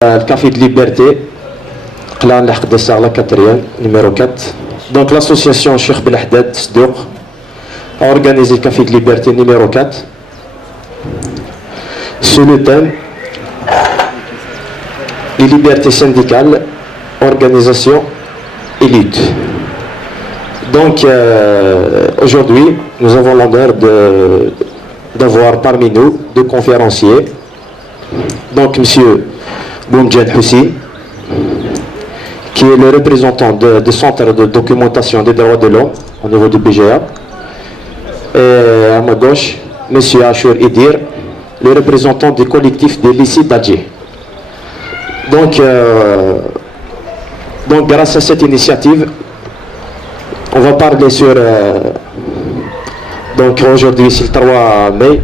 Le Café de Liberté, là, la quatrième, numéro 4. Donc l'association Cheikh Ben Haddad Sdouk a organisé le Café de Liberté numéro 4 sous le thème les libertés syndicales, organisation et lutte. Donc aujourd'hui, nous avons l'honneur d'avoir parmi nous deux conférenciers. Donc monsieur Boumdjen Hussi, qui est le représentant du Centre de documentation des droits de l'homme au niveau du BGA. Et à ma gauche, M. Ashur Idir, le représentant du collectif des lycées d'Alger. Donc, grâce à cette initiative, on va parler sur... donc aujourd'hui, c'est le 3 mai,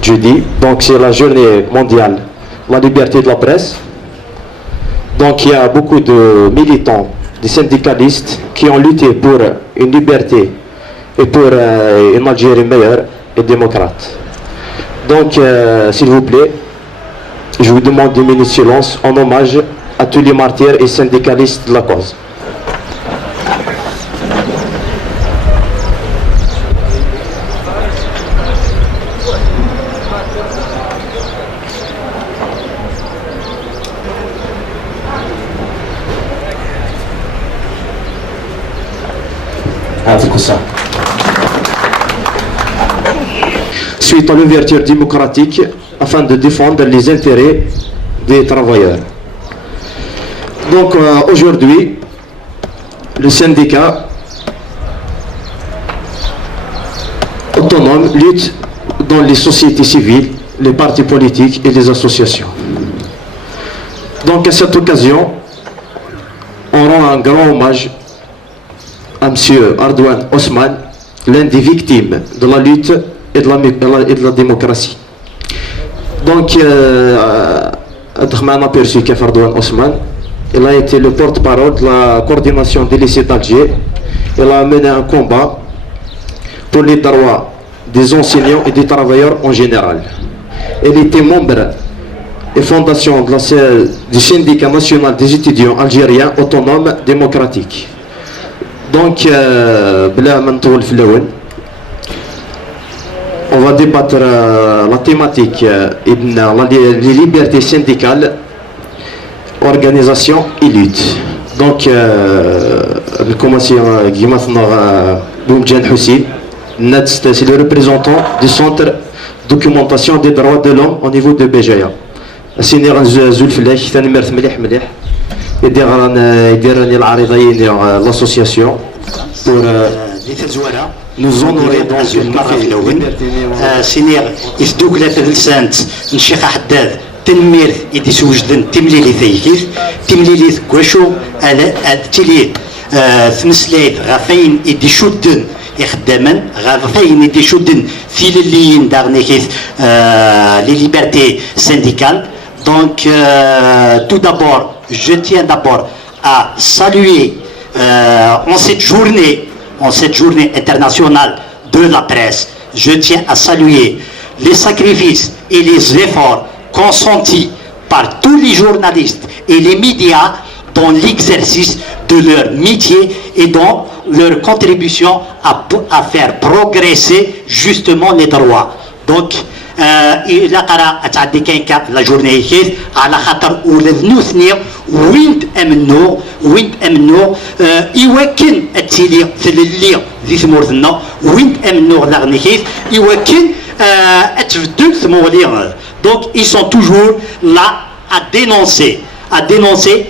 jeudi, donc c'est la journée mondiale de la liberté de la presse. Donc il y a beaucoup de militants, des syndicalistes qui ont lutté pour une liberté et pour une Algérie meilleure et démocrate. Donc s'il vous plaît, je vous demande 2 minutes de silence en hommage à tous les martyrs et syndicalistes de la cause. Suite à l'ouverture démocratique afin de défendre les intérêts des travailleurs. Donc aujourd'hui, le syndicat autonome lutte dans les sociétés civiles, les partis politiques et les associations. Donc à cette occasion, on rend un grand hommage à M. Ardouane Osman, l'un des victimes de la lutte et de la démocratie. Donc, on a aperçu qu'Ardouane Osman, il a été le porte-parole de la coordination des lycées d'Alger. Il a mené un combat pour les droits des enseignants et des travailleurs en général. Il était membre et fondation du syndicat national des étudiants algériens autonomes démocratiques. Donc, on va débattre la thématique les libertés syndicales, organisation et lutte. Donc, le commissaire Boumdjen Hussi, c'est le représentant du Centre de documentation des droits de l'homme au niveau de BGA. سيني زول فلاش ثاني مرث مليح مليح يدير l'association pour nous honorer dans une marque سيني يسدوك لا تلسانت الشيخ حداد تنمير يدي سوجدن تمليلي ثيكيث تمليلي كواشو على تيلي ثمسلايت غافين يدي شدن يخدمن غافين يدي شدن في الليين دارنيكيث les libertés syndicales. Donc, tout d'abord, je tiens d'abord à saluer en cette journée internationale de la presse, je tiens à saluer les sacrifices et les efforts consentis par tous les journalistes et les médias dans l'exercice de leur métier et dans leur contribution à faire progresser justement les droits. Donc, إلا قرا تعدي كاين لا جورني كيف على خاطر ولاد نوثني وين تأمنوا يوكن التيلي في الليل ذي ثمورثنا وين تأمنوا لغني كيف يوكن اتفدل ثمولي. Donc ils sont toujours là à dénoncer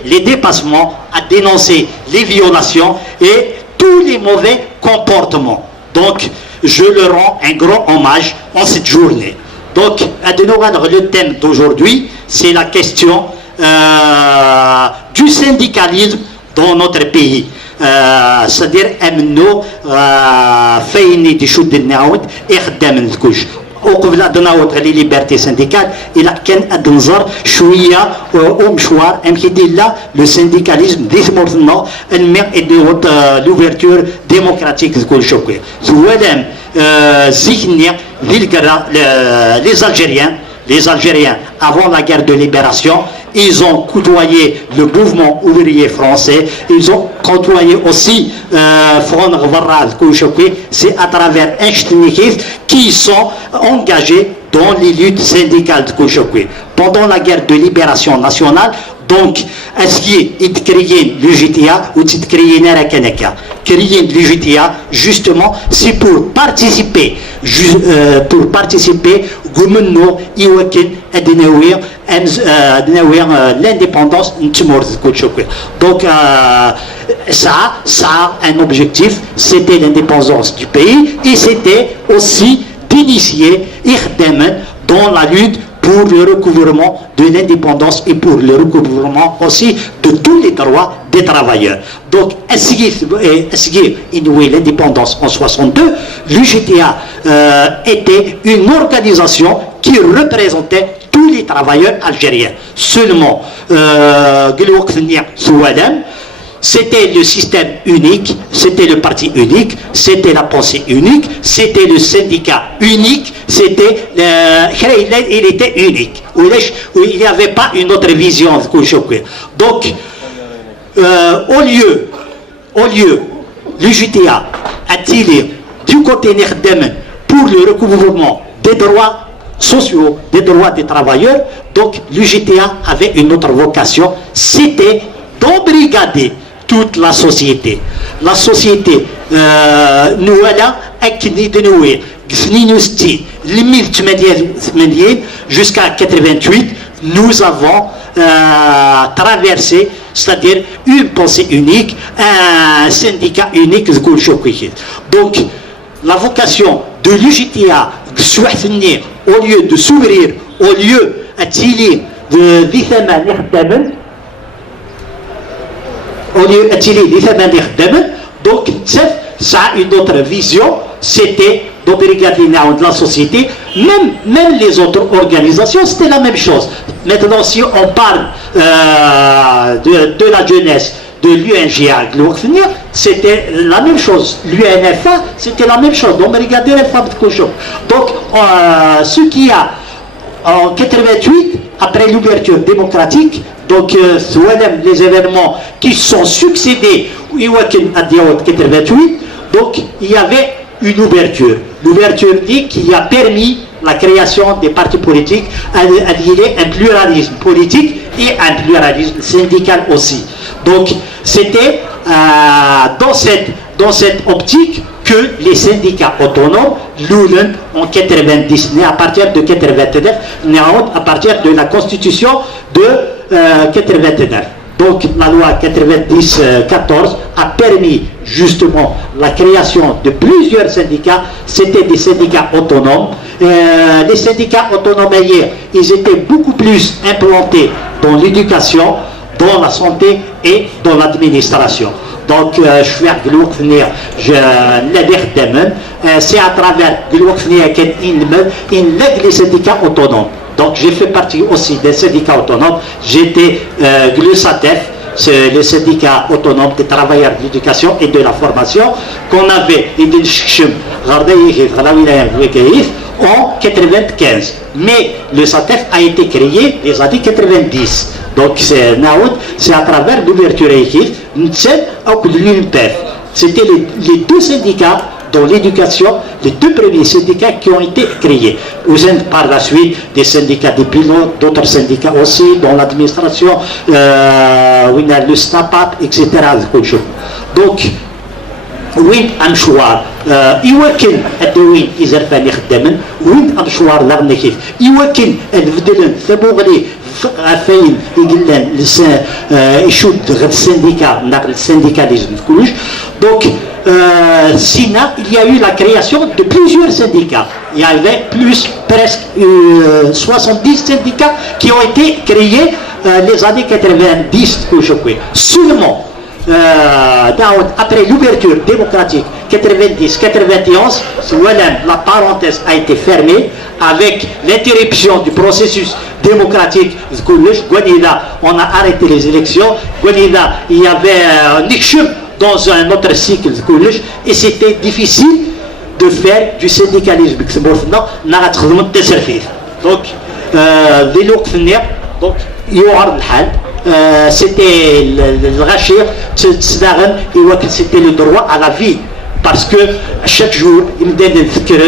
les dépassements, à dénoncer les violations et tous les mauvais comportements. Donc je leur rends un grand hommage en cette journée. Donc, le thème d'aujourd'hui, c'est la question du syndicalisme dans notre pays. C'est-à-dire, وقبل أدناوت غلي ليبرتي سينديكال إلا كان أدنظر شوية ومشوار أمكيدي لا لو سينديكاليزم دي ثمورتنا الميق إدنوت لوفرتور ديموكراتيك كل شوكي ثوالام زيكني ذي القرى les Algériens les Algériens, avant la guerre de libération, ils ont côtoyé le mouvement ouvrier français, ils ont côtoyé aussi c'est à travers Einstein qui sont engagés dans les luttes syndicales de Kouchoukwi. Pendant la guerre de libération nationale, donc, est-ce qu'il créé le GTA ou il créé Narakanaka? Créer le GTA, justement, c'est pour participer, l'indépendance de Kouchoukwi. Donc, ça a un objectif, c'était l'indépendance du pays et c'était aussi d'initier Ikhdemen dans la lutte pour le recouvrement de l'indépendance et pour le recouvrement aussi de tous les droits des travailleurs. Donc, inouï l'indépendance en 62, l'UGTA était une organisation qui représentait tous les travailleurs algériens. Seulement, c'était le système unique, c'était le parti unique, c'était la pensée unique, c'était le syndicat unique, c'était il était unique. Il n'y avait pas une autre vision. Donc, au lieu, l'UGTA a tiré du côté Nerdem pour le recouvrement des droits sociaux, des droits des travailleurs. Donc, l'UGTA avait une autre vocation, c'était d'embrigader toute la société. La société, nous voilà, jusqu'à 88, nous avons traversé, c'est-à-dire une pensée unique, un syndicat unique. Donc, la vocation de l'UGTA, au lieu de s'ouvrir, au lieu d'attirer donc ça a une autre vision, c'était d'embrigader de la société, même les autres organisations, c'était la même chose. Maintenant, si on parle de la jeunesse, de l'UNGA, c'était la même chose. L'UNFA, c'était la même chose, d'embrigader les femmes de Kouchouk. Donc, ce qu'il y a en 88, après l'ouverture démocratique, donc les événements qui sont succédés à 88, donc il y avait une ouverture. L'ouverture qui a permis la création des partis politiques, allier un pluralisme politique et un pluralisme syndical aussi. Donc c'était dans cette optique que les syndicats autonomes, l'ULEN en 90, né à partir de 89, né à partir de la constitution de 89. Donc la loi 90-14 a permis justement la création de plusieurs syndicats. C'était des syndicats autonomes. Les syndicats autonomes hier, ils étaient beaucoup plus implantés dans l'éducation, dans la santé et dans l'administration. Donc, c'est à travers les syndicats autonomes. Donc, j'ai fait partie aussi des syndicats autonomes. J'étais le SATEF, c'est le syndicat autonome des travailleurs de l'éducation et de la formation, qu'on avait en 95. Mais le SATEF a été créé les années 90. Donc, c'est à travers l'ouverture équipe, c'était les deux syndicats dans l'éducation, les deux premiers syndicats qui ont été créés. Par la suite, des syndicats des pilotes, d'autres syndicats aussi, dans l'administration, le SNAPAP, etc. Donc, وين أمشوار يمكن الدوين إذا فاني خدامن وين أمشوار لغنكيف يمكن البدلن ثبوغلي فين يقلن يشود غد السنديكا نقل السنديكاليزم كلش. Donc Sina, il y a eu la création de plusieurs syndicats. Il y avait presque 70 syndicats qui ont été créés les années 90. Seulement après l'ouverture démocratique 90-91, la parenthèse a été fermée avec l'interruption du processus démocratique. On a arrêté les élections. Il y avait un Nikshum dans un autre cycle et c'était difficile de faire du syndicalisme. Donc ذي الوقت النير دونك يعرض الحال سيتي الغاشير تسداغن يوكل سيتي لو دروا على في باسكو chaque jour يبدا نذكر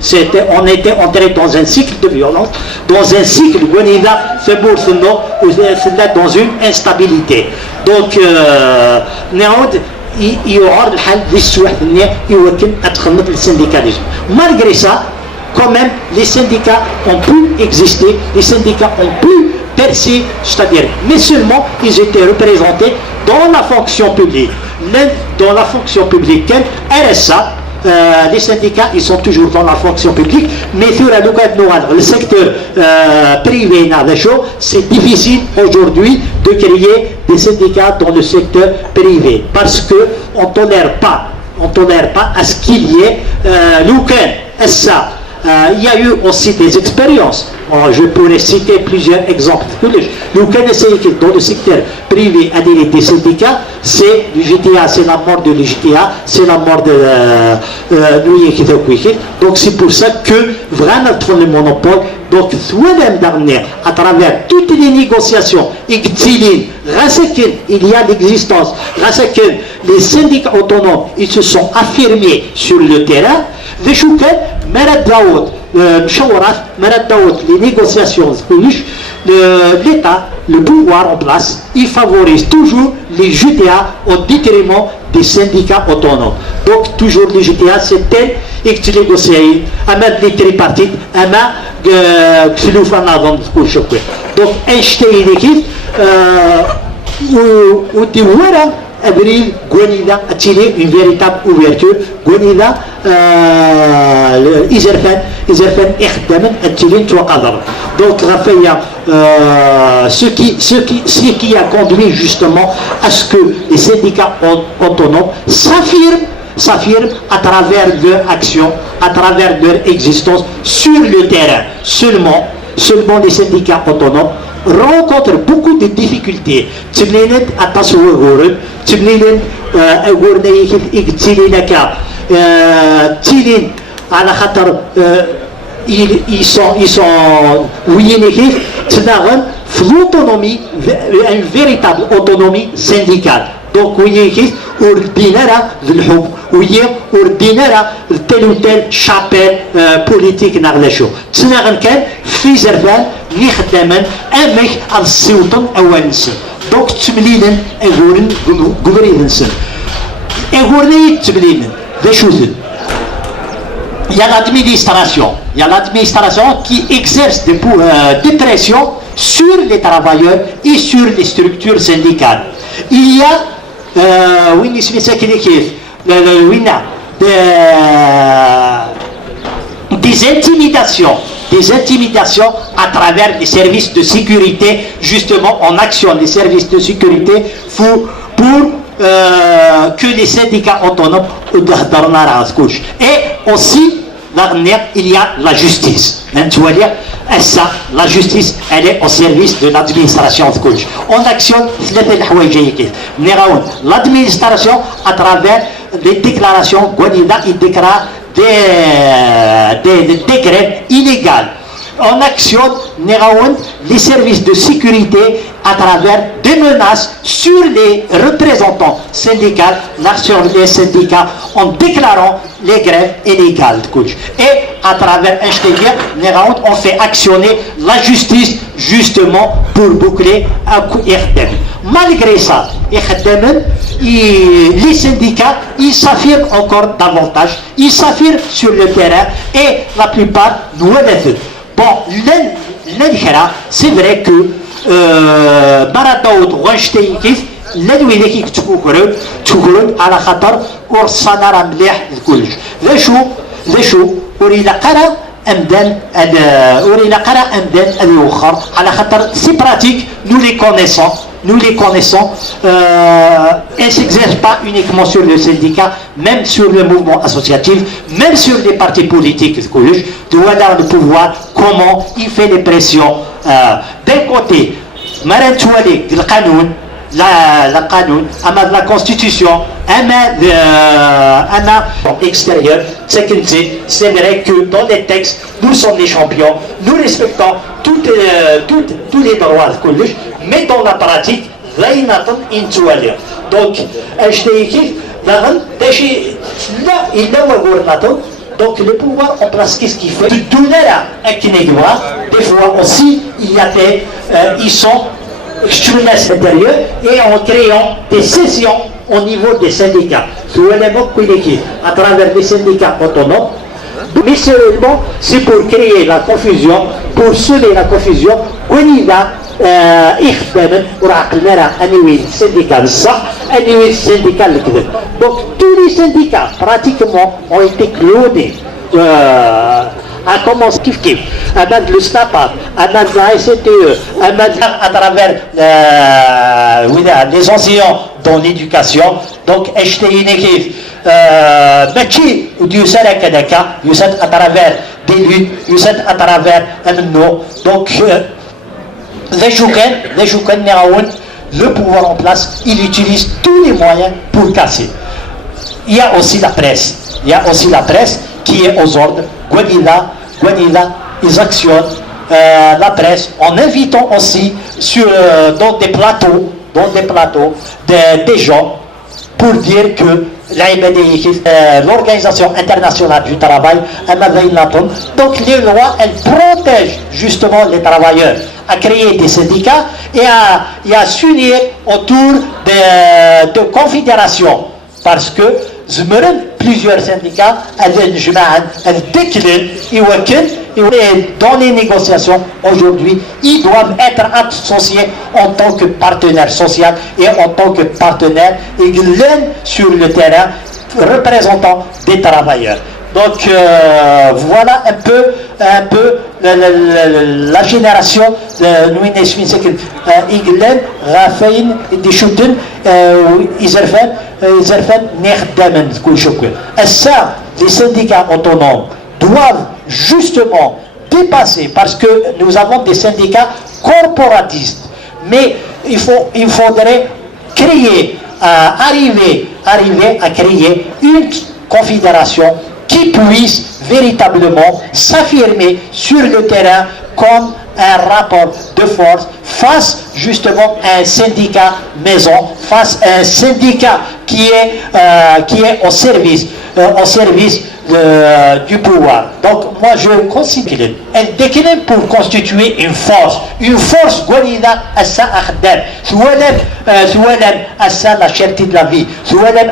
c'était on était entré dans un cycle de violence dans un cycle ونذا ثبور ثنو dans une instabilité donc نعود يعرض الحال للسواح النير يوكل اتخلط السنديكاليزم malgré ça quand même les syndicats ont pu exister, les syndicats ont pu percer, c'est-à-dire, mais seulement ils étaient représentés dans la fonction publique. Dans la fonction publique, RSA, les syndicats, ils sont toujours dans la fonction publique, mais sur le secteur privé, c'est difficile aujourd'hui de créer des syndicats dans le secteur privé, parce qu'on ne tolère pas à ce qu'il y ait ça. Il y a eu aussi des expériences. Je pourrais citer plusieurs exemples. Nous connaissons que dans le secteur privé adhéré des syndicats, c'est le GTA, c'est la mort de l'GTA, c'est la mort de donc c'est pour ça que vraiment le monopole. Donc, à travers toutes les négociations, il y a l'existence, grâce à que les syndicats autonomes, ils se sont affirmés sur le terrain. Les négociations, l'État, le pouvoir en place, il favorise toujours les GTA au détriment des syndicats autonomes. Donc toujours les GTA, c'est tel et que tu négocies, les tripartites, donc Einstein équipe ou tu vois avril Gwenida a tiré une véritable ouverture. Gwenida Izerfen Ikhdamen a tiré une cadre. Donc Raphaël, ce qui a conduit justement à ce que les syndicats autonomes s'affirment à travers leur action, à travers leur existence sur le terrain. Seulement les syndicats autonomes rencontrent beaucoup de difficultés. تبنينت التصوير غورد تبنين غورنا يكتلين كا تيلين على خاطر ils sont وينيكيف تناغن في l'autonomie une véritable autonomie syndicale. Donc وينيكيف وردينا الحب ويا وردينا tel ou tel chapelle politique نغلشو تناغن كان في زربان اللي خدامن امك السلطن اول نسن دونك تمليلا اغورن غبرين نسن اغورني تمليلا ذا شوزن il y a l'administration qui exerce des pressions sur les travailleurs et sur les structures syndicales. Il y a des intimidations à travers les services de sécurité, justement en action, les services de sécurité pour que les syndicats autonomes et aussi il y a la justice. La justice, elle est au service de l'administration. On actionne l'administration à travers les déclarations. Il déclare des décrets illégaux. On actionne les services de sécurité à travers des menaces sur les représentants syndicaux, sur les syndicats, en déclarant les grèves illégales. Et à travers on fait actionner la justice justement pour boucler un coup. Malgré ça, les syndicats, ils s'affirment encore davantage, ils s'affirment sur le terrain et la plupart nous le. Bon, c'est vrai que Baradaoud Weinstein الذي كي تفكرون على خطر ورصنا مليح الكلش ذا شو ورينا قرا امدان الاخر على خطر سي براتيك nous les connaissons et s'exerce pas uniquement sur le syndicat, même sur le mouvement associatif, même sur les partis politiques de voir le pouvoir, comment il fait les pressions d'un côté Maran Touali, le Qanoun, la قانون اما la constitution اما extérieur. C'est vrai que dans les textes nous sommes les champions, nous respectons tous les droits mais dans la pratique donc donc le pouvoir en place, qu'est-ce qu'il fait? De donner à Kinégois, des fois aussi, il y a des, ils sont extrémistes intérieurs et en créant des sessions au niveau des syndicats. À travers les syndicats autonomes. Mais seulement, c'est pour créer la confusion, pour semer la confusion. Donc tous les syndicats pratiquement ont été clonés à commencer avec le SNAPAD, avec la SCTE, à travers les enseignants dans l'éducation. Donc ماشي وديوسال هكذاك يوسال à travers des luttes يوسال à travers un donc le pouvoir en place, il utilise tous les moyens pour casser. Il y a aussi la presse. Il y a aussi la presse qui est aux ordres. Guanila, ils actionnent la presse en invitant aussi dans des plateaux des gens pour dire que l'Organisation internationale du travail, donc les lois, elles protègent justement les travailleurs à créer des syndicats et à s'unir autour de confédérations. Parce que plusieurs syndicats, elles déclinent et dans les négociations aujourd'hui, ils doivent être associés en tant que partenaire social et en tant que partenaire sur le terrain représentant des travailleurs. Donc voilà un peu la génération de Iglen, Rafaïn, Deschouten, Izerfen, Nerdamen, ça, les syndicats autonomes doivent justement dépasser, parce que nous avons des syndicats corporatistes, mais il faudrait arriver à créer une confédération qui puisse véritablement s'affirmer sur le terrain comme un rapport de force face justement à un syndicat maison, face à un syndicat qui est au service du pouvoir. Donc moi je considère elle décline pour constituer une force Goualida à ça à ça la cherté de la vie,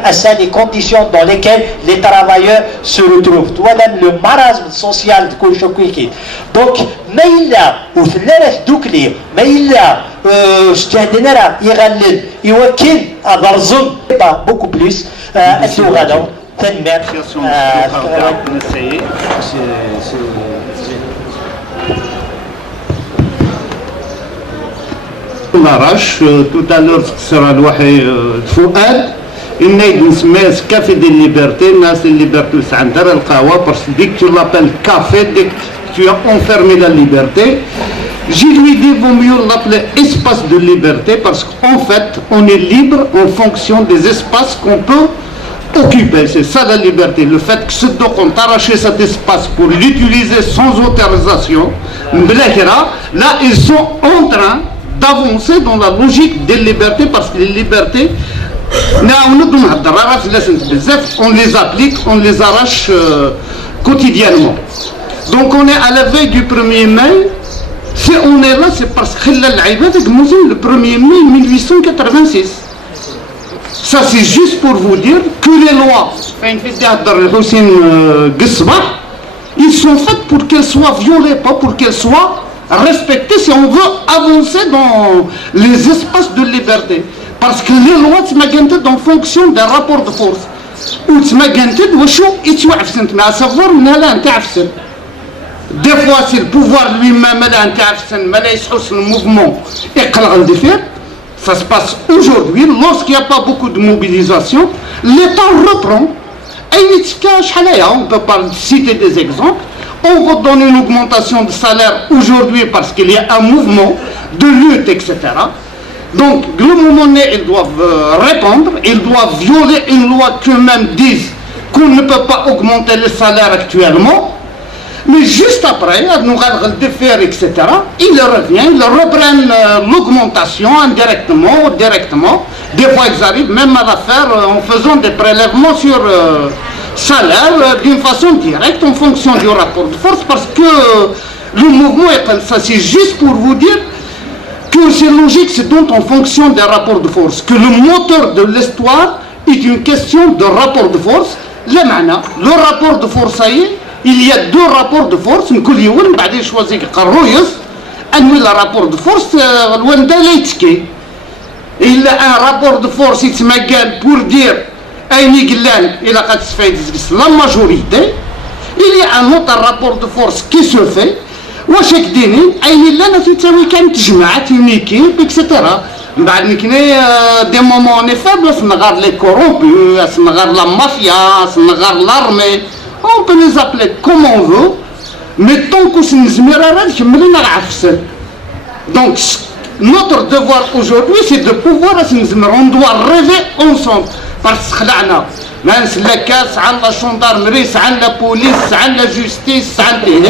à ça les conditions dans lesquelles les travailleurs se retrouvent, le marasme social de Kouchouiki. Donc mais il a ou l'éref douclier, mais il a استعدنا يغلل يوكل أبرزم beaucoup plus الدوغادو تنمر On arrache tout à l'heure ce sera الوحي فؤاد إنه نسميه كافي دي ليبرتي الناس الليبرتي عندها القهوة parce que dès que tu l'appelles café dès que tu as enfermé la liberté. Je lui dis vaut mieux l'appeler espace de liberté parce qu'en fait on est libre en fonction des espaces qu'on peut occuper. C'est ça la liberté, le fait que ce doc ont arraché cet espace pour l'utiliser sans autorisation. Là ils sont en train d'avancer dans la logique des libertés parce que les libertés on les applique, on les arrache quotidiennement. Donc on est à la veille du 1er mai. Si on est là, c'est parce que le 1er mai 1886. Ça c'est juste pour vous dire que les lois, ils sont faites pour qu'elles soient violées, pas pour qu'elles soient respectées si on veut avancer dans les espaces de liberté. Parce que les lois sont en fonction d'un rapport de force. Ou à savoir, des fois, c'est le pouvoir lui-même, le mouvement, ça se passe aujourd'hui, lorsqu'il n'y a pas beaucoup de mobilisation, l'État reprend, on peut pas citer des exemples, on va donner une augmentation de salaire aujourd'hui parce qu'il y a un mouvement de lutte, etc. Donc, le moment donné, ils doivent répondre, ils doivent violer une loi qu'eux-mêmes disent qu'on ne peut pas augmenter le salaire actuellement. Mais juste après, nous allons le défaire, etc., ils reviennent, ils reprennent l'augmentation indirectement ou directement. Des fois, ils arrivent même à la faire en faisant des prélèvements sur salaire d'une façon directe en fonction du rapport de force, parce que le mouvement est comme ça. C'est juste pour vous dire que c'est logique, c'est donc en fonction des rapports de force, que le moteur de l'histoire est une question de rapport de force. Le rapport de force, ça y est, il y a deux rapports de force. Il rapport de force, il a un rapport de force pour dire la majorité. Il y a un autre rapport de force qui se fait. واش كديني اين لا تساوي كانت تجمعات اون ايكيب اكسيتيرا من بعد نكني دي مومون ني فابل سنغار لي كورومبو سنغار لا مافيا سنغار لارمي on peut les appeler comme on veut mais tant que نزمير راه نكمل نعفسن. Donc notre devoir aujourd'hui c'est de pouvoir نزمر. On doit rêver ensemble parce que خلعنا ما نسلا كاس عن لا شوندارمري عن لا بوليس عن لا جوستيس عن تيني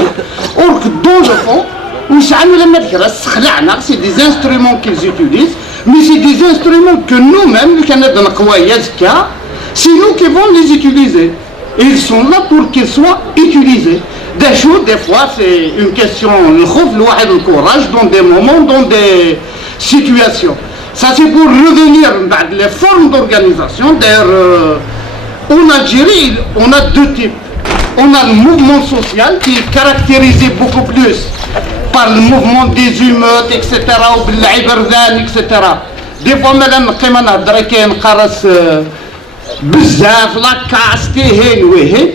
اورك دون لو فون واش عملوا لما ذكر خلعنا. سي دي انسترومون كيز يوتيليز مي سي دي انسترومون كو نو ميم اللي كنبدا نقوايا زكا سي نو كي فون لي يوتيليزي. Ils sont là pour qu'ils soient utilisés. Des choses, des fois, c'est une question, le courage dans des moments, dans des situations. Ça, c'est pour revenir à les formes d'organisation. D'ailleurs, en Algérie, on a deux types. On a le mouvement social qui est caractérisé beaucoup plus par le mouvement des humeutes, etc., ou etc. Des fois, madame, بزاف لاكاستي هين وهين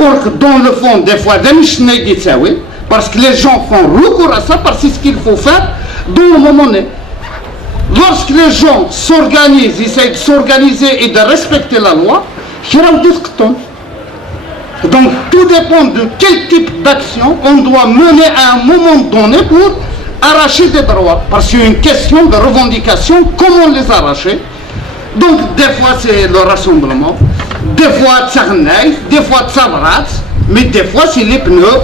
اورك دون لو فون دي فوا دا مش نايدي تساوي باسكو لي جون فون ريكور ا سا باسكو سي سكيل فو فار دون لو مومون. Lorsque les gens s'organisent, essayent de s'organiser et de respecter la loi, donc tout dépend de quel type d'action on doit mener à un moment donné pour arracher des droits. Parce qu'il y a une question de revendication, comment les arracher. Donc des fois c'est le rassemblement, des fois tsarnaï, des fois tsabrat, mais des fois c'est les pneus.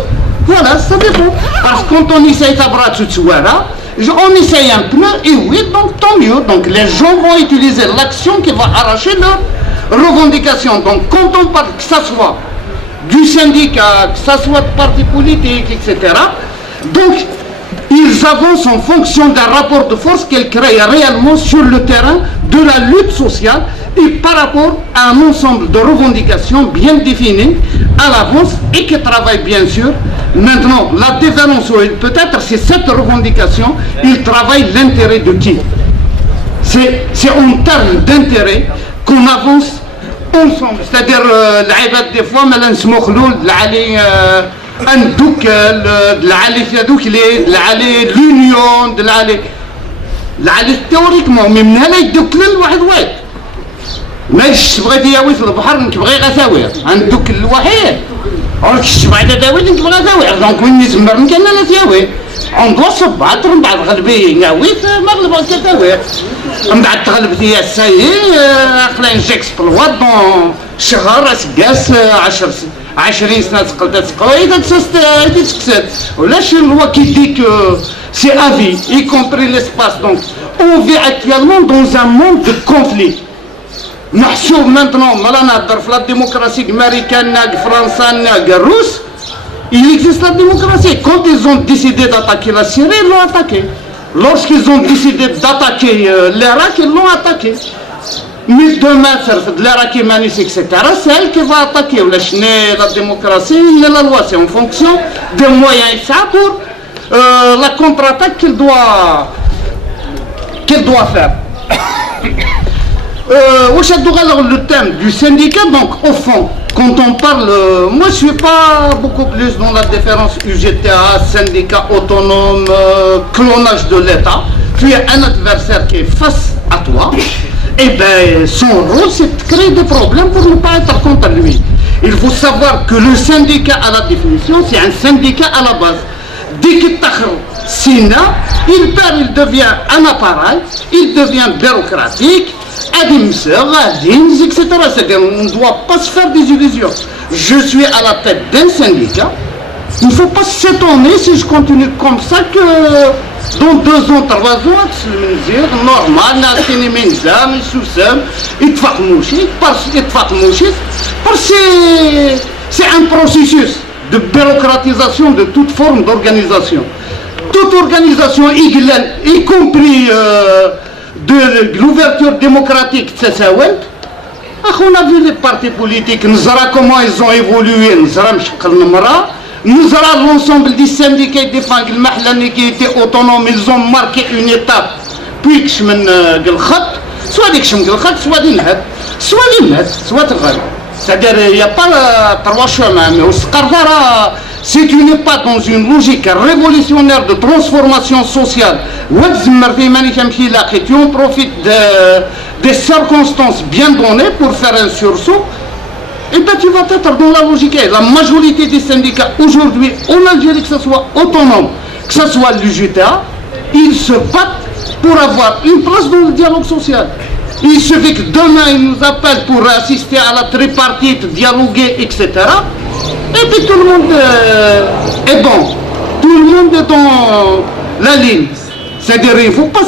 Voilà, ça dépend. Parce que quand on essaye tabrat on essaye un pneu et oui, donc tant mieux. Donc les gens vont utiliser l'action qui va arracher leur revendication. Donc quand on parle que ça soit du syndicat, que ça soit de partis politiques, etc. Donc ils avancent en fonction d'un rapport de force qu'ils créent réellement sur le terrain de la lutte sociale et par rapport à un ensemble de revendications bien définies à l'avance et qui travaillent bien sûr. Maintenant, la différence peut-être c'est cette revendication, ils travaillent l'intérêt de qui? C'est en termes d'intérêt qu'on avance ensemble. C'est-à-dire, des fois, ندوك العالي في هذوك العالي لونيون العالي تيوريكمون مي من هنا يدوك للواحد واحد ماش بغيتي ياوي في البحر نكبغي غساوير عندك الوحيد راك الشبع داوي نكبغي غساوير دونك وين يزمر كان لا تياوي عندو صباط من بعد غلبي ناوي في مغلب كتاوير من بعد تغلبتي السايي خلينا نجيكس بالواد دون شهر اسكاس 20 سنة تقلت تقوي تتكسد ولاش الوا qui dit que c'est à vie y compris l'espace. Donc on vit actuellement dans un monde de conflit. محسوب maintenant مالا نهضر في لا ديموكراسي امريكان فرنسا الروس il existe la démocratie. Quand ils ont décidé d'attaquer la Syrie, ils l'ont attaqué. Lorsqu'ils ont décidé d'attaquer l'Irak, ils l'ont attaqué. Mais demain, de l'Irak et Manis, etc., c'est elle qui va attaquer. La démocratie, la loi, c'est en fonction des moyens et ça pour la contre-attaque qu'il doit faire. Le thème du syndicat, donc au fond, quand on parle, moi je ne suis pas beaucoup plus dans la différence UGTA, syndicat autonome, clonage de l'État. Tu as un adversaire qui est face à toi. Eh bien, son rôle, c'est de créer des problèmes pour ne pas être contre lui. Il faut savoir que le syndicat à la définition, c'est un syndicat à la base. Dès qu'il Sinon, il perd, il devient un appareil, il devient bureaucratique, etc. C'est-à-dire, on ne doit pas se faire des illusions. Je suis à la tête d'un syndicat. Il ne faut pas s'étonner si je continue comme ça que dans 2 ans, 3 ans, c'est normal, parce que c'est un processus de bureaucratisation de toute forme d'organisation. Toute organisation, y compris de l'ouverture démocratique, on a vu les partis politiques, nous avons comment ils ont évolué, nous avons l'ensemble des syndicats et des familles qui étaient autonomes, ils ont marqué une étape, puis que je soit des soit des soit c'est-à-dire il n'y a pas 3 chemins, mais si tu n'es pas dans une logique révolutionnaire de transformation sociale, tu en profites des circonstances bien données pour faire un sursaut, et bien tu vas être dans la logique. La majorité des syndicats aujourd'hui en Algérie, que ce soit autonome, que ce soit l'UJTA, ils se battent pour avoir une place dans le dialogue social. Il suffit que demain ils nous appellent pour assister à la tripartite, dialoguer, etc. Et puis tout le monde est bon. Tout le monde est dans la ligne. C'est-à-dire il ne faut pas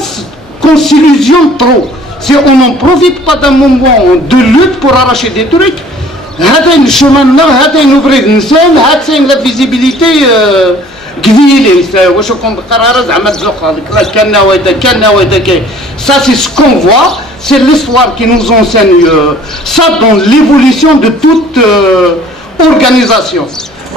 qu'on s'illusionne trop. Si on n'en profite pas d'un moment de lutte pour arracher des trucs, هذا الشمال هذا نوفر الانسان هذا لا فيزيبيليتي كبيره واش كون قرار زعما تزوق هذيك كان وهذا ça c'est ce qu'on voit, c'est l'histoire qui nous enseigne ça dans l'évolution de toute organisation.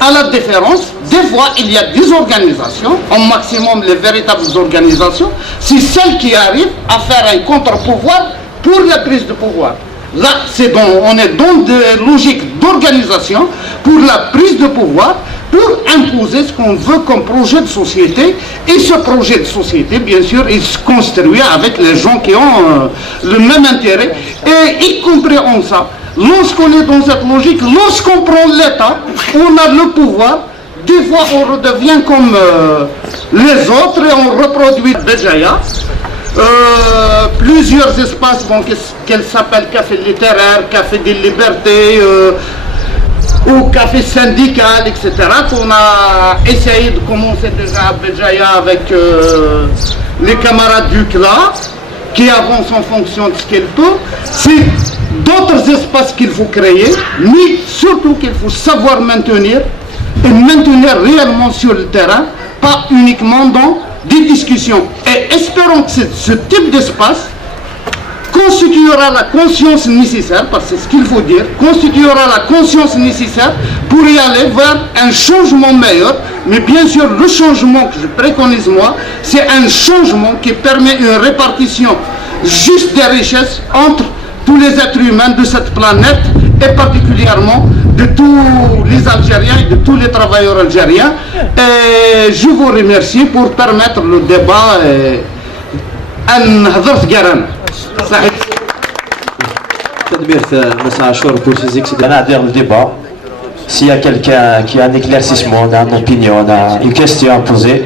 À la différence, des fois il y a des organisations, au maximum les véritables organisations, c'est celles qui arrivent à faire un contre-pouvoir pour la prise de pouvoir. Là, on est dans des logiques d'organisation pour la prise de pouvoir, pour imposer ce qu'on veut comme projet de société. Et ce projet de société, bien sûr, il se construit avec les gens qui ont le même intérêt. Et y compris en ça, lorsqu'on est dans cette logique, lorsqu'on prend l'État, on a le pouvoir. Des fois, on redevient comme les autres et on reproduit Béjaïa. Plusieurs espaces qu'elle s'appelle café littéraire, café des libertés ou café syndical, etc. qu'on a essayé de commencer déjà à Béjaïa avec les camarades du CLA qui avancent en fonction de ce qu'elle peut. C'est d'autres espaces qu'il faut créer, mais surtout qu'il faut savoir maintenir et maintenir réellement sur le terrain, pas uniquement dans des discussions. Et espérons que ce type d'espace constituera la conscience nécessaire, parce que c'est ce qu'il faut dire, constituera la conscience nécessaire pour y aller vers un changement meilleur. Mais bien sûr, le changement que je préconise moi, c'est un changement qui permet une répartition juste des richesses entre tous les êtres humains de cette planète et particulièrement de tous les Algériens et de tous les travailleurs algériens. Et je vous remercie pour permettre le débat. Le débat. S'il y a quelqu'un qui a un éclaircissement, une opinion, une question à poser,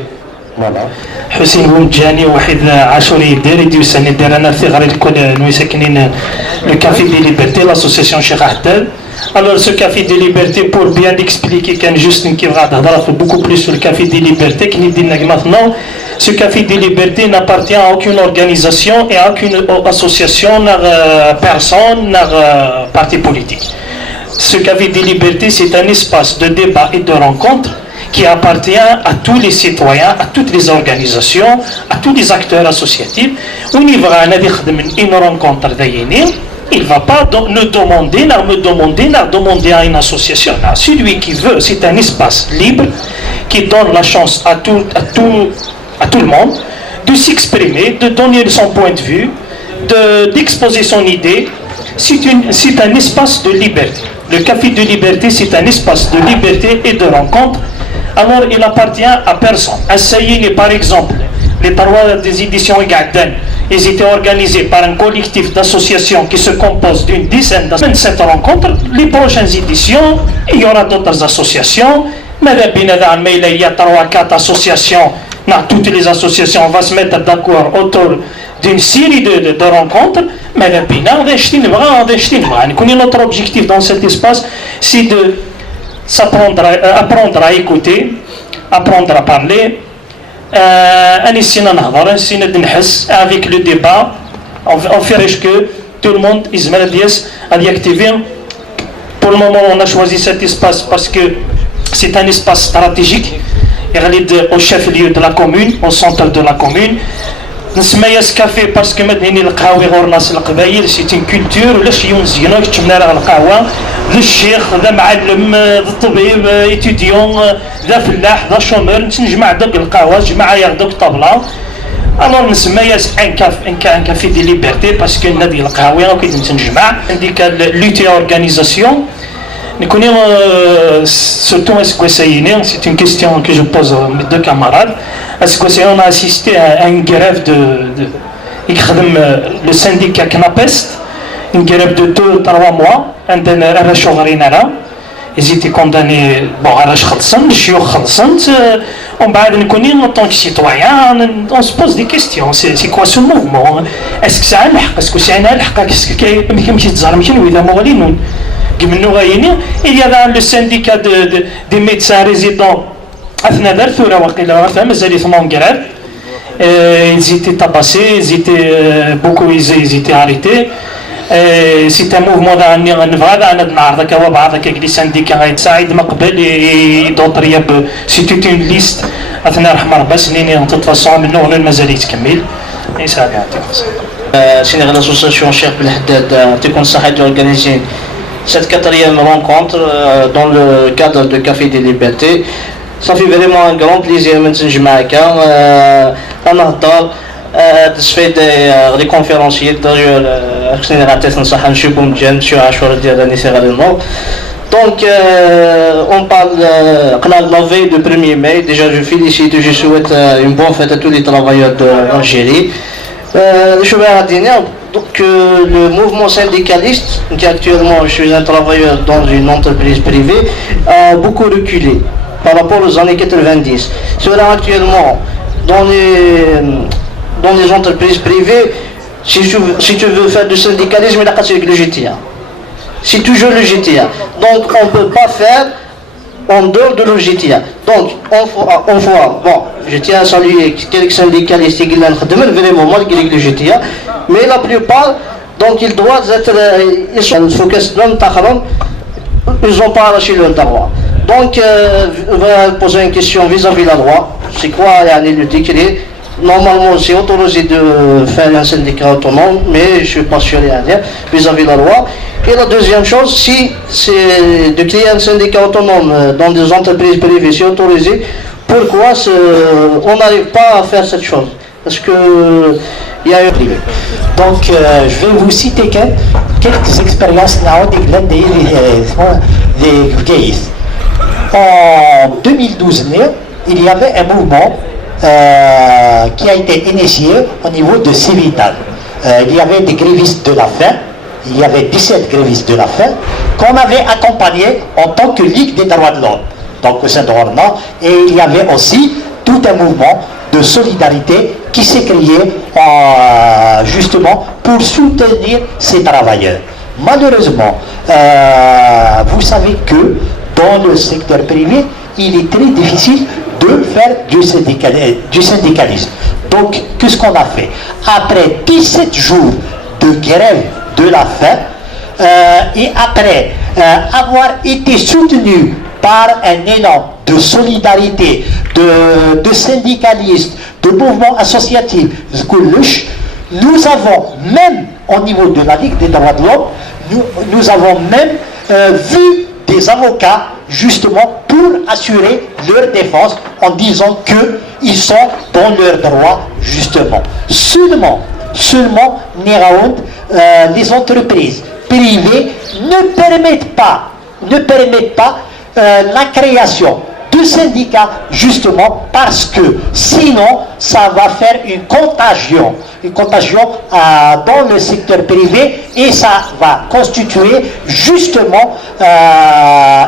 voilà. حسين بومجاني واحد عاشوري داري ديو سنة دار انا في غير الكل نوي ساكنين لو كافي دي ليبرتي لاسوسياسيون شيخ حداد. Alors ce café des libertés, pour bien l'expliquer, quand juste qui va beaucoup plus sur le café des libertés, qui dit maintenant, ce café des libertés n'appartient à aucune organisation et à aucune association, personne, parti politique. Ce café des libertés, c'est un espace de débat et de rencontre qui appartient à tous les citoyens, à toutes les organisations, à tous les acteurs associatifs. On y va une rencontre d'ailleurs. Il ne va pas nous demander à une association. Celui qui veut, c'est un espace libre qui donne la chance à tout le monde de s'exprimer, de donner son point de vue, d'exposer son idée. C'est un espace de liberté. Le café de liberté, c'est un espace de liberté et de rencontre. Alors, il appartient à personne. Essayez, par exemple, les parois des éditions Egaden, ils étaient organisés par un collectif d'associations qui se compose d'une dizaine de cette rencontre. Les prochaines éditions, il y aura d'autres associations. Mais il y a 3-4 associations toutes les associations, on va se mettre d'accord autour d'une série de rencontres, mais notre objectif dans cet espace, c'est de apprendre à écouter, apprendre à parler, avec le débat, on fait que tout le monde est activé. Pour le moment, on a choisi cet espace parce que c'est un espace stratégique. Il est au chef-lieu de la commune, au centre de la commune. نسميها سكافي باسكو مديني القهاوي غور ناس القبايل سي تين كولتور ولا شي مزيانه كتمنا راه القهوه ذا الشيخ ذا معلم ذا الطبيب ايتيديون ذا فلاح ذا شومر نجمع دوك القهوه جماعه ياخذوك الطابله الوغ نسميها ان كافي دي ليبرتي باسكو نادي القهاوي راه كيتنجمع عندك لوتي اورغانيزاسيون نكوني surtout est-ce que c'est une question que je pose à mes deux camarades. Est-ce que on a assisté à une grève de le syndicat Knapest, une grève de 2-3 mois, ils étaient condamnés, bon, en tant que citoyen, on se pose des questions. C'est quoi ce mouvement? Est-ce que c'est un lhaq? Est-ce que c'est un lhaq? Est-ce que il y a le syndicat des médecins résidents ils étaient tabassés, ils étaient arrêtés. C'est un mouvement c'était une liste de toute façon c'est l'association Cheikh Belhaddad qui organise cette 4e rencontre dans le cadre de Café des Libertés. Ça fait vraiment un grand plaisir de nous retrouver des conférenciers. Donc, on parle de la veille du 1er mai. Déjà, je félicite et je souhaite une bonne fête à tous les travailleurs d'Algérie. Donc, le mouvement syndicaliste, qui actuellement je suis un travailleur dans une entreprise privée, a beaucoup reculé par rapport aux années 90. Cela actuellement, dans les entreprises privées, si tu veux faire du syndicalisme, il y a le GTA. C'est toujours le GTA. Donc on ne peut pas faire en dehors de le GTA. Donc on voit, bon, je tiens à saluer quelques syndicalistes qui ont vraiment malgré le GTA, mais la plupart, donc ils doivent être, ils n'ont pas arraché leur droit. Donc, on va poser une question vis-à-vis de la loi. C'est quoi le décret? Normalement, c'est autorisé de faire un syndicat autonome, mais je ne suis pas sûr vis-à-vis de la loi. Et la deuxième chose, si c'est de créer un syndicat autonome dans des entreprises privées, c'est autorisé, pourquoi on n'arrive pas à faire cette chose? Parce que il y a eu privé. Donc, je vais vous citer quelques expériences des gays. En 2012, il y avait un mouvement qui a été initié au niveau de Civital. Il y avait des grévistes de la faim, il y avait 17 grévistes de la faim qu'on avait accompagnés en tant que Ligue des droits de l'homme, donc au sein de Rwanda, et il y avait aussi tout un mouvement de solidarité qui s'est créé justement pour soutenir ces travailleurs. Malheureusement, vous savez que dans le secteur privé, il est très difficile de faire du syndicalisme. Donc, qu'est-ce qu'on a fait? Après 17 jours de grève de la faim, et après avoir été soutenu par un élan de solidarité, de syndicalistes, de mouvements associatifs, nous avons même, au niveau de la Ligue des droits de l'homme, nous avons même vu des avocats justement pour assurer leur défense en disant qu'ils sont dans leurs droits justement. Seulement les entreprises privées ne permettent pas la création de syndicats justement parce que sinon ça va faire une contagion dans le secteur privé et ça va constituer justement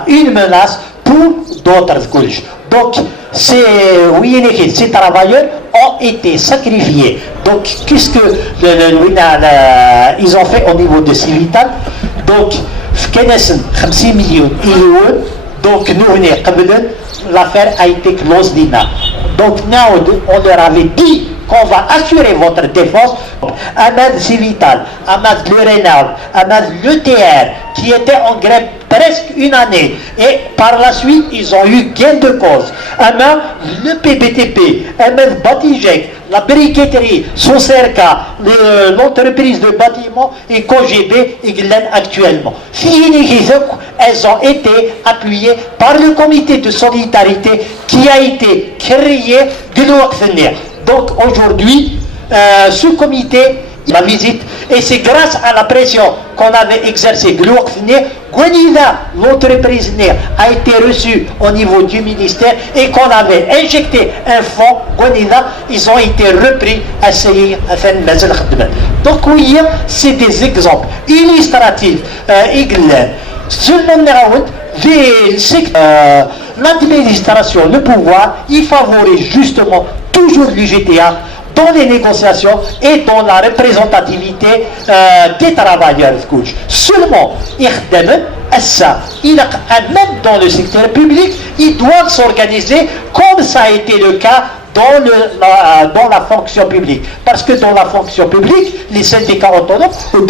une menace pour d'autres couches. Donc, ces travailleurs ont été sacrifiés. Donc, qu'est-ce que ils ont fait au niveau de Civital? Donc, 50 millions d'euros. Donc, nous, l'affaire a été close. Donc, on leur avait dit qu'on va assurer votre défense. Ahmed Civital, Ahmed Le Renault, Ahmed l'ETR, qui était en grève presque une année, et par la suite, ils ont eu gain de cause. Ahmed le PBTP, Ahmed Batijek, la briqueterie, Socerca, l'entreprise de bâtiment et KGB et Glen actuellement. Elles ont été appuyées par le comité de solidarité qui a été créé de l'Ouakfenir. Donc aujourd'hui, ce comité, la visite, et c'est grâce à la pression qu'on avait exercée de l'Ouakfenir, Gwenida, l'entreprise a été reçue au niveau du ministère et qu'on avait injecté un fonds, Gwenida, ils ont été repris à essayer à faire une base. Donc oui, c'est des exemples illustratifs. L'administration, le pouvoir, il favorise justement toujours l'UGTA dans les négociations et dans la représentativité des travailleurs. Seulement, même dans le secteur public, ils doivent s'organiser comme ça a été le cas dans la fonction publique. Parce que dans la fonction publique, les syndicats autonomes ont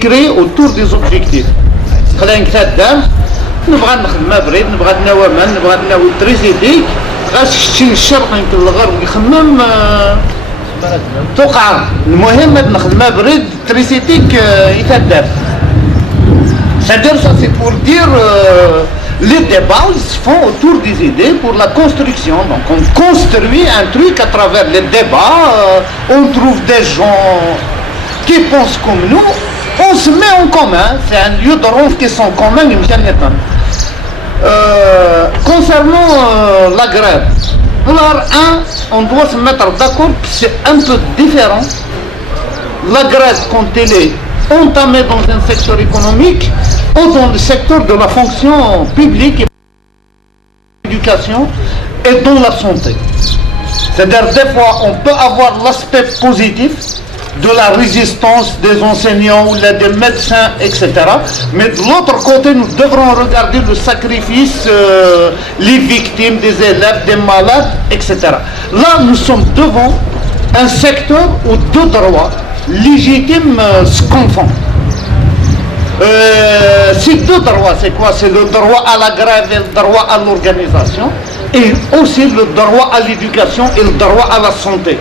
créé autour des objectifs. نبغى نخدم بريد نبغى نوامن نبغى ناوي تريزيدي غاش شتي الشرق يمكن الغرب يخمم توقع المهم نخدم بريد تريزيديك يتهدف c'est-à-dire ça c'est pour dire les débats ils se font autour des idées pour la construction, donc on construit un truc à travers les débats, on trouve des gens qui pensent comme nous, on se met en commun, c'est un lieu de rencontre commun. Concernant la grève, alors on doit se mettre d'accord que c'est un peu différent. La grève quand elle est entamée dans un secteur économique ou dans le secteur de la fonction publique et de l'éducation et dans la santé. C'est-à-dire des fois on peut avoir l'aspect positif de la résistance des enseignants ou des médecins, etc. Mais de l'autre côté, nous devrons regarder le sacrifice, les victimes, des élèves, des malades, etc. Là, nous sommes devant un secteur où deux droits légitimes se confondent. Ces deux droits, c'est quoi? C'est le droit à la grève et le droit à l'organisation, et aussi le droit à l'éducation et le droit à la santé.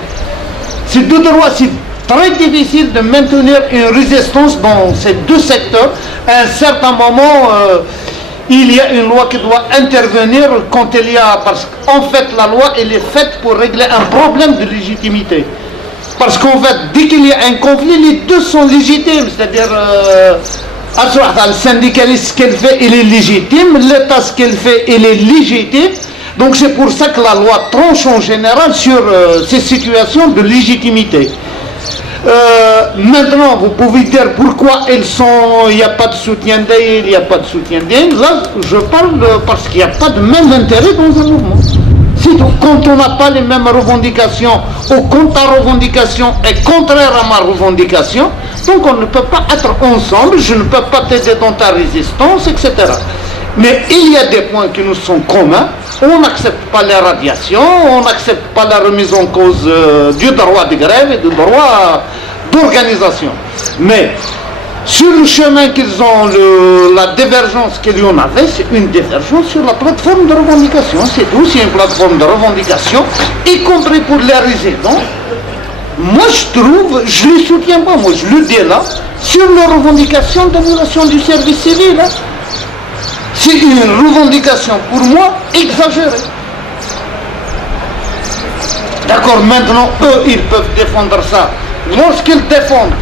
Ces deux droits, c'est très difficile de maintenir une résistance dans ces deux secteurs. À un certain moment, il y a une loi qui doit intervenir quand il y a... Parce qu'en fait, la loi, elle est faite pour régler un problème de légitimité. Parce qu'en fait, dès qu'il y a un conflit, les deux sont légitimes. C'est-à-dire, le syndicaliste, ce qu'elle fait, il est légitime. L'État, ce qu'elle fait, il est légitime. Donc c'est pour ça que la loi tranche en général sur ces situations de légitimité. Maintenant, vous pouvez dire pourquoi il n'y a pas de soutien d'elle, il n'y a pas de soutien d'elle. Là, je parle parce qu'il n'y a pas de même intérêt dans un mouvement. Quand on n'a pas les mêmes revendications, ou quand ta revendication est contraire à ma revendication, donc on ne peut pas être ensemble, je ne peux pas t'aider dans ta résistance, etc. Mais il y a des points qui nous sont communs. On n'accepte pas les radiations, on n'accepte pas la remise en cause du droit de grève et du droit d'organisation. Mais sur le chemin qu'ils ont, la divergence qu'il y en avait, c'est une divergence sur la plateforme de revendication. C'est tout, c'est une plateforme de revendication, y compris pour les résidents. Moi je trouve, je ne les soutiens pas, moi je le dis là, sur la revendication d'annulation du service civil. Hein. C'est une revendication pour moi exagérée. D'accord, maintenant eux ils peuvent défendre ça. Lorsqu'ils défendent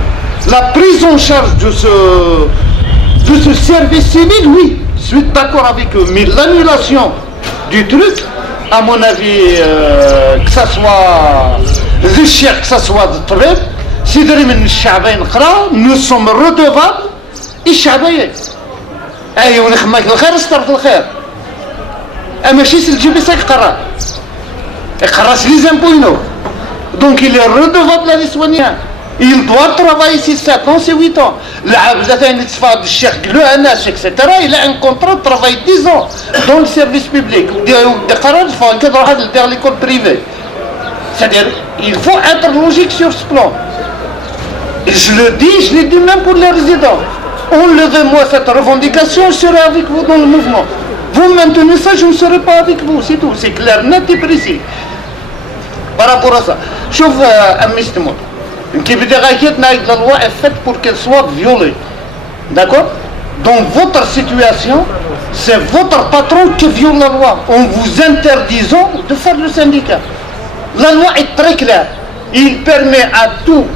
la prise en charge de ce service civil, oui, je suis d'accord avec eux. Mais l'annulation du truc, à mon avis, que ça soit le cher, que ça soit de Treb, nous sommes redevables et Chabaye. أي ونخمك الخير استرت الخير ماشي الجبس يقرا يقراش لي زامبوينو دونك il est redevable à les soignants. Il doit travailler 6-7 ans, c'est 8 ans. العبد ثاني تصفاد الشيخ قالوا اناس etc. il a un contrat de travail 10 ans dans le service public. des قرار فان كده راح dans l'école privée. C'est-à-dire il faut être logique sur ce plan. Et je le dis même pour les résidents. Enlevez-moi cette revendication, je serai avec vous dans le mouvement. Vous maintenez ça, je ne serai pas avec vous, c'est tout. C'est clair, net et précis. Par rapport à ça, شوف أمي ستموت كيف بدي غايتنا la loi est faite pour qu'elle soit violée. D'accord? Dans votre situation, c'est votre patron qui viole la loi en vous interdisant de faire le syndicat. La loi est très claire. Il permet à toute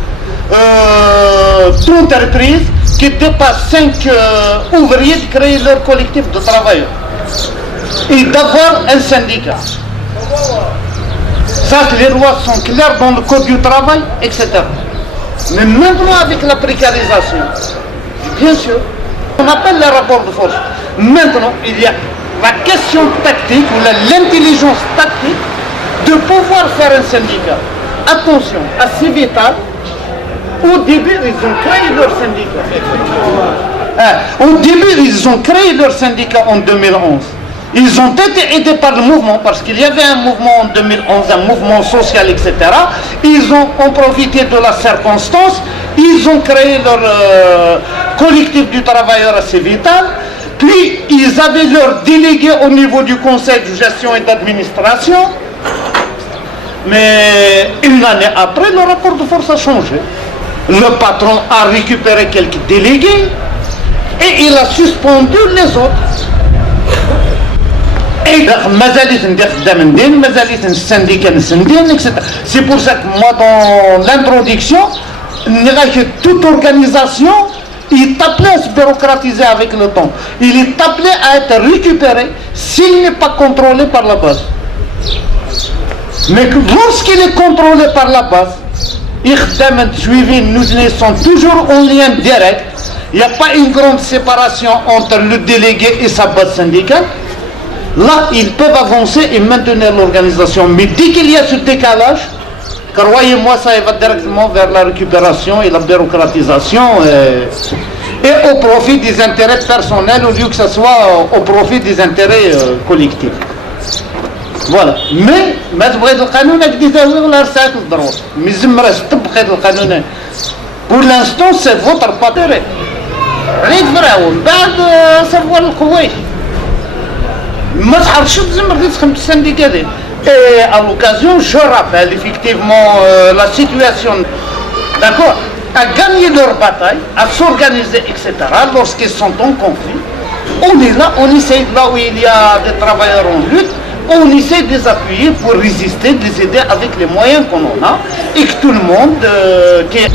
entreprise qui dépasse 5 ouvriers de créer leur collectif de travailleurs et d'avoir un syndicat. Ça, les lois sont claires dans le code du travail, etc. Mais maintenant avec la précarisation, bien sûr, on appelle les rapports de force. Maintenant, il y a la question tactique ou l'intelligence tactique de pouvoir faire un syndicat. Attention, assez vital. Au début, ils ont créé leur syndicat. Au début, ils ont créé leur syndicat en 2011. Ils ont été aidés par le mouvement, parce qu'il y avait un mouvement en 2011, un mouvement social, etc. Ils ont profité de la circonstance, ils ont créé leur collectif du travailleur assez vital, puis ils avaient leur délégué au niveau du conseil de gestion et d'administration. Mais une année après, le rapport de force a changé. Le patron a récupéré quelques délégués et il a suspendu les autres. Et c'est pour ça que moi dans l'introduction, toute organisation est appelée à se bureaucratiser avec le temps. Il est appelé à être récupéré s'il n'est pas contrôlé par la base. Mais lorsqu'il est contrôlé par la base, nous sont toujours en lien direct. Il n'y a pas une grande séparation entre le délégué et sa base syndicale. Là, ils peuvent avancer et maintenir l'organisation. Mais dès qu'il y a ce décalage, croyez-moi, ça va directement vers la récupération et la bureaucratisation et au profit des intérêts personnels au lieu que ce soit au profit des intérêts collectifs. Voilà. Mais pour l'instant, c'est votre patron. Et à l'occasion, je rappelle effectivement la situation, d'accord, à gagner leur bataille, à s'organiser, etc. Lorsqu'ils sont en conflit, on est là, on essaie, là où il y a des travailleurs en lutte, on essaie de les appuyer pour résister, de les aider avec les moyens qu'on en a, et que tout le monde qui est...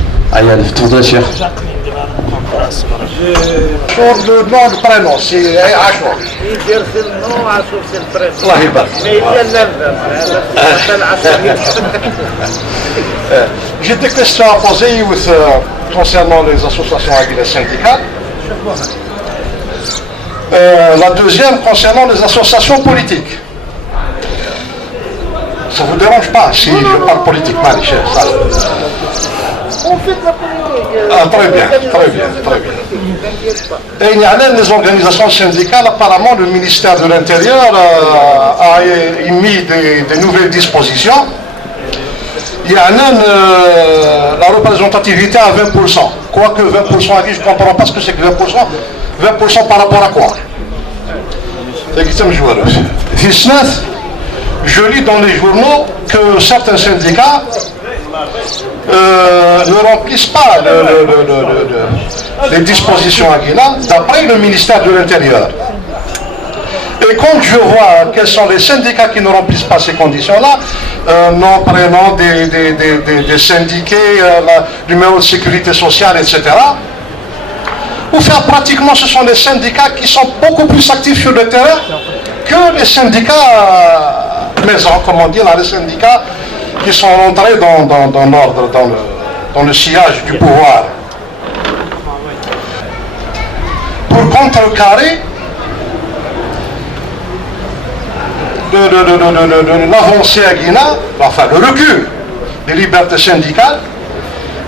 شور لو نون برينون سي عاشور يدير في النو عاشور في البريس الله يبارك J'ai des questions à poser concernant les associations aguilas syndicales. La deuxième concernant les associations politiques. Ça ne vous dérange pas si je parle politique, Marie, ça. On fait de la politique. Ah, très bien, très bien, très bien. Et il y a les organisations syndicales, apparemment le ministère de l'Intérieur a émis des nouvelles dispositions. Il y a la représentativité à 20%. Quoique 20% à qui je ne comprends pas ce que c'est que 20%. 20% par rapport à quoi? Je lis dans les journaux que certains syndicats ne remplissent pas les dispositions Aguila d'après le ministère de l'Intérieur. Et quand je vois quels sont les syndicats qui ne remplissent pas ces conditions-là, nom, prénom des syndiqués, numéro de sécurité sociale, etc., ou faire pratiquement ce sont les syndicats qui sont beaucoup plus actifs sur le terrain que les syndicats maison, comme on dit, là, les syndicats qui sont rentrés dans le sillage du pouvoir. Pour contrecarrer l'avancée à Guinée, enfin le recul des libertés syndicales,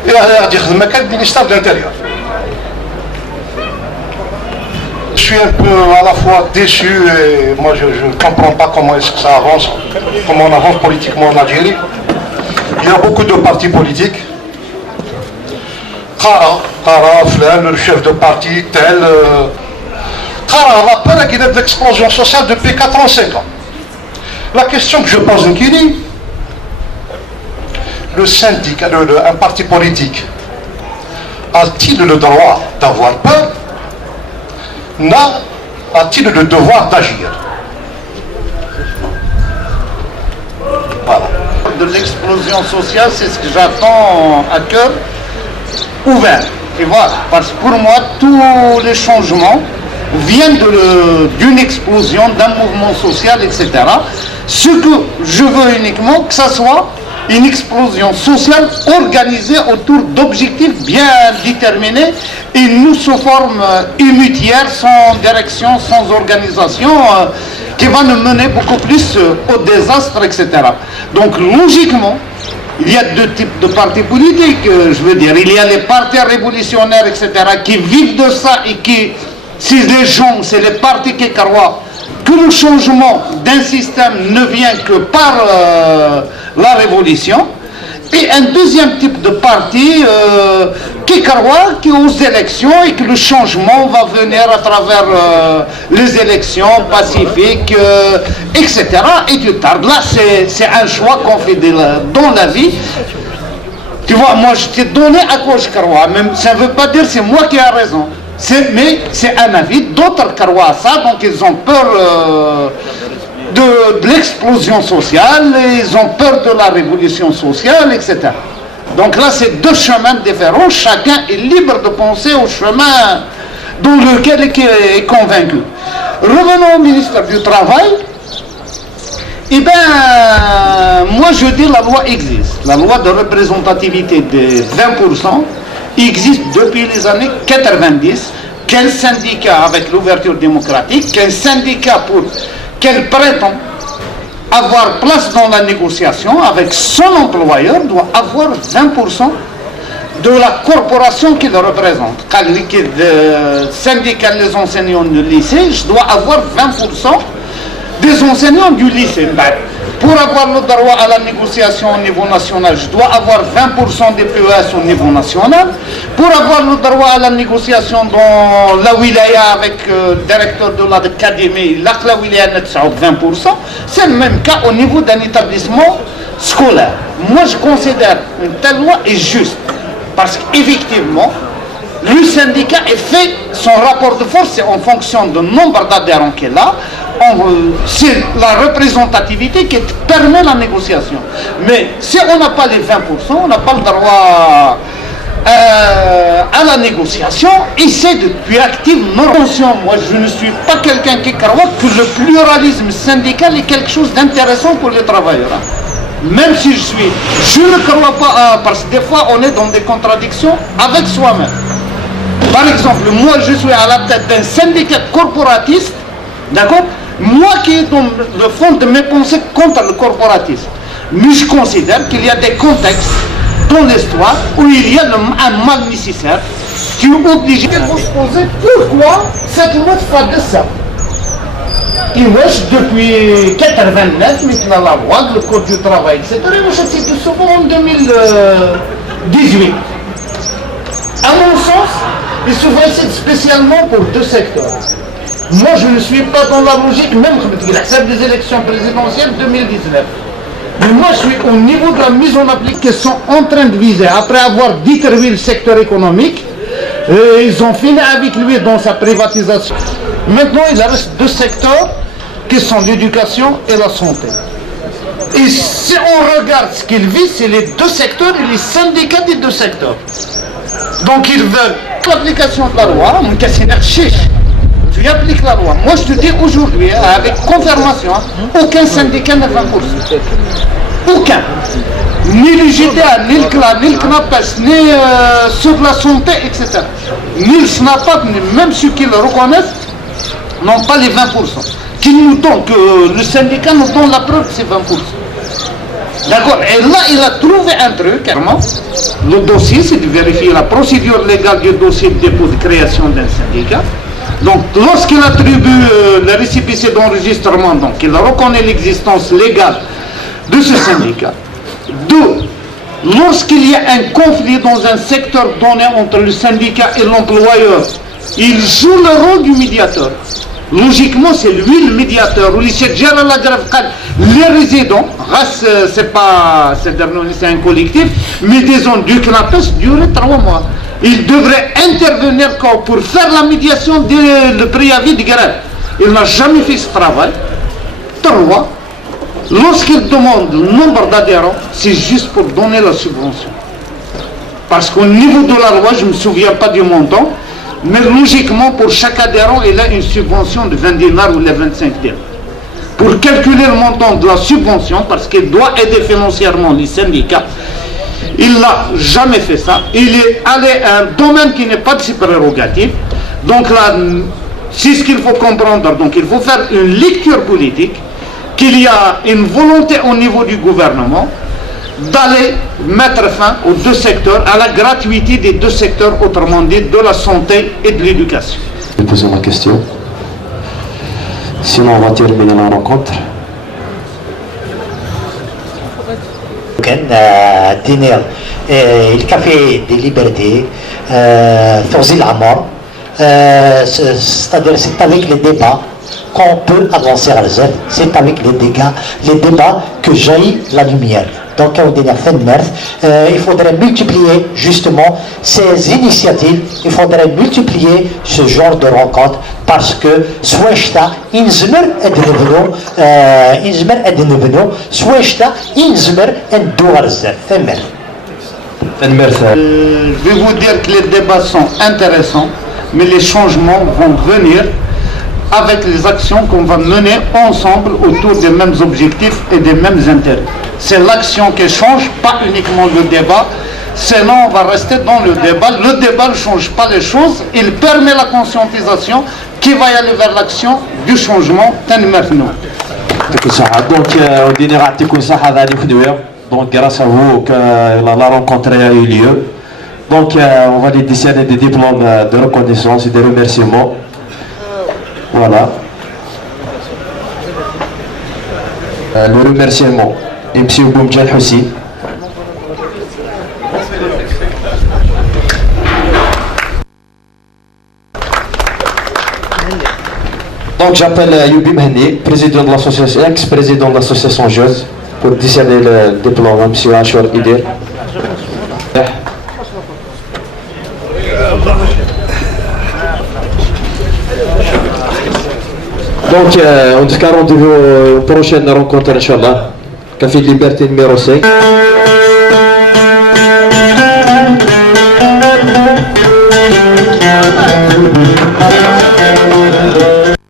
et à dire le ministère de l'Intérieur. Je suis un peu à la fois déçu et moi je ne comprends pas comment est-ce que ça avance, comment on avance politiquement en Algérie. Il y a beaucoup de partis politiques. Le chef de parti tel. On a peur qu'il y ait de l'explosion sociale depuis 4 ans, 5 ans. La question que je pose à Kiri, le syndicat, un parti politique, a-t-il le droit d'avoir peur? A-t-il le devoir d'agir? Voilà. De l'explosion sociale, c'est ce que j'attends à cœur ouvert. Et voilà, parce que pour moi, tous les changements viennent d'une explosion, d'un mouvement social, etc. Ce que je veux uniquement, que ça soit une explosion sociale organisée autour d'objectifs bien déterminés et nous sous forme unitaire, sans direction, sans organisation, qui va nous mener beaucoup plus au désastre, etc. Donc logiquement, il y a 2 types de partis politiques, je veux dire. Il y a les partis révolutionnaires, etc., qui vivent de ça et qui, si les gens, c'est les partis qui croient que le changement d'un système ne vient que par la révolution. Et un deuxième type de parti qui croit qu'aux élections et que le changement va venir à travers les élections pacifiques, etc. Et plus tard, là, c'est un choix qu'on fait dans la vie. Tu vois, moi, je t'ai donné à quoi je crois. Même, ça ne veut pas dire que c'est moi qui ai raison. Mais c'est un avis. D'autres croient à ça, donc ils ont peur de l'explosion sociale, ils ont peur de la révolution sociale, etc. Donc là, c'est 2 chemins différents. Chacun est libre de penser au chemin dans lequel il est convaincu. Revenons au ministère du Travail. Eh bien, moi je dis la loi existe. La loi de représentativité de 20% existe depuis les années 90. Quel syndicat avec l'ouverture démocratique, quel syndicat pour quel prétend avoir place dans la négociation avec son employeur doit avoir 20% de la corporation qui le représente. Quand le syndicat des enseignants du lycée, je dois avoir 20% des enseignants du lycée. Ben, pour avoir le droit à la négociation au niveau national, je dois avoir 20% des PES au niveau national. Pour avoir le droit à la négociation dans la wilaya avec le directeur de l'académie, la wilaya net 20%, c'est le même cas au niveau d'un établissement scolaire. Moi, je considère une telle loi est juste. Parce qu'effectivement, le syndicat est fait, son rapport de force, c'est en fonction du nombre d'adhérents qu'il a. C'est la représentativité qui permet la négociation. Mais si on n'a pas les 20%, on n'a pas le droit à la négociation. Et c'est depuis active non conscient. Moi, je ne suis pas quelqu'un qui croit que le pluralisme syndical est quelque chose d'intéressant pour les travailleurs. Même si je ne crois pas, parce que des fois on est dans des contradictions avec soi-même. Par exemple, moi je suis à la tête d'un syndicat corporatiste, d'accord? Moi qui est dans le fond de mes pensées contre le corporatisme. Mais je considère qu'il y a des contextes dans l'histoire où il y a un mal nécessaire qui est obligé de se poser pourquoi cette loi fait de ça. Et moi, depuis 89, maintenant la loi, le code du travail, etc., c'était souvent en 2018. À mon sens, il se fait spécialement pour 2 secteurs. Moi, je ne suis pas dans la logique, même des élections présidentielles 2019. Mais moi, je suis au niveau de la mise en application en train de viser, après avoir détruit le secteur économique, ils ont fini avec lui dans sa privatisation. Maintenant, il reste 2 secteurs qui sont l'éducation et la santé. Et si on regarde ce qu'ils visent, c'est les 2 secteurs et les syndicats des 2 secteurs. Donc ils veulent l'application de la loi, tu appliques la loi. Moi je te dis aujourd'hui, avec confirmation, aucun syndicat n'a 20%. Aucun. Ni le GTA, ni le CLA, ni le CNAPES, ni ceux de la santé, etc. Ni le SNAPAP, ni même ceux qui le reconnaissent, n'ont pas les 20%. qu'il nous donne, que le syndicat nous donne la preuve, c'est 20%. D'accord. Et là, il a trouvé un truc, clairement. Le dossier, c'est de vérifier la procédure légale du dossier de dépôt de création d'un syndicat. Donc, lorsqu'il attribue le récépissé d'enregistrement, donc il reconnaît l'existence légale de ce syndicat. Deux, lorsqu'il y a un conflit dans un secteur donné entre le syndicat et l'employeur, il joue le rôle du médiateur. Logiquement, c'est lui le médiateur. Les résidents, c'est un collectif, mais disons du CNAPES durait 3 mois. Il devrait intervenir pour faire la médiation le préavis de grève. Il n'a jamais fait ce travail. 3, lorsqu'il demande le nombre d'adhérents, c'est juste pour donner la subvention. Parce qu'au niveau de la loi, je ne me souviens pas du montant, mais logiquement, pour chaque adhérent, il a une subvention de 20 dinars ou les 25 dinars. Pour calculer le montant de la subvention, parce qu'il doit aider financièrement les syndicats, il n'a jamais fait ça. Il est allé à un domaine qui n'est pas de ses prérogatives. Donc là, c'est ce qu'il faut comprendre. Donc il faut faire une lecture politique, qu'il y a une volonté au niveau du gouvernement d'aller mettre fin aux 2 secteurs, à la gratuité des 2 secteurs, autrement dit, de la santé et de l'éducation. Je vais poser ma question. Sinon, on va terminer la rencontre. دينير الكافي دي ليبرتي توزي العمر c'est-à-dire c'est avec les débats qu'on peut avancer à l'Alsace, c'est avec les débats que jaillit la lumière. Donc il faudrait multiplier justement ces initiatives, il faudrait multiplier ce genre de rencontres parce que soit inzmer edneveno, soit inzmer endouarzer. Je vais vous dire que les débats sont intéressants, mais les changements vont venir avec les actions qu'on va mener ensemble autour des mêmes objectifs et des mêmes intérêts. C'est l'action qui change, pas uniquement le débat. Sinon, on va rester dans le débat. Le débat ne change pas les choses. Il permet la conscientisation qui va y aller vers l'action du changement. Donc, grâce à vous, que la rencontre a eu lieu. Donc, on va décerner des diplômes de reconnaissance et des remerciements. Voilà. Le remerciement. Et M. Boumdjel Hussi. Donc, j'appelle Youbi Mehni, président de l'association, ex-président de l'association JEUS, pour décerner le diplôme à M. Achour Idir. Donc, on se rendez-vous aux prochaines rencontres, Inch'Allah. Café de Liberté numéro 5.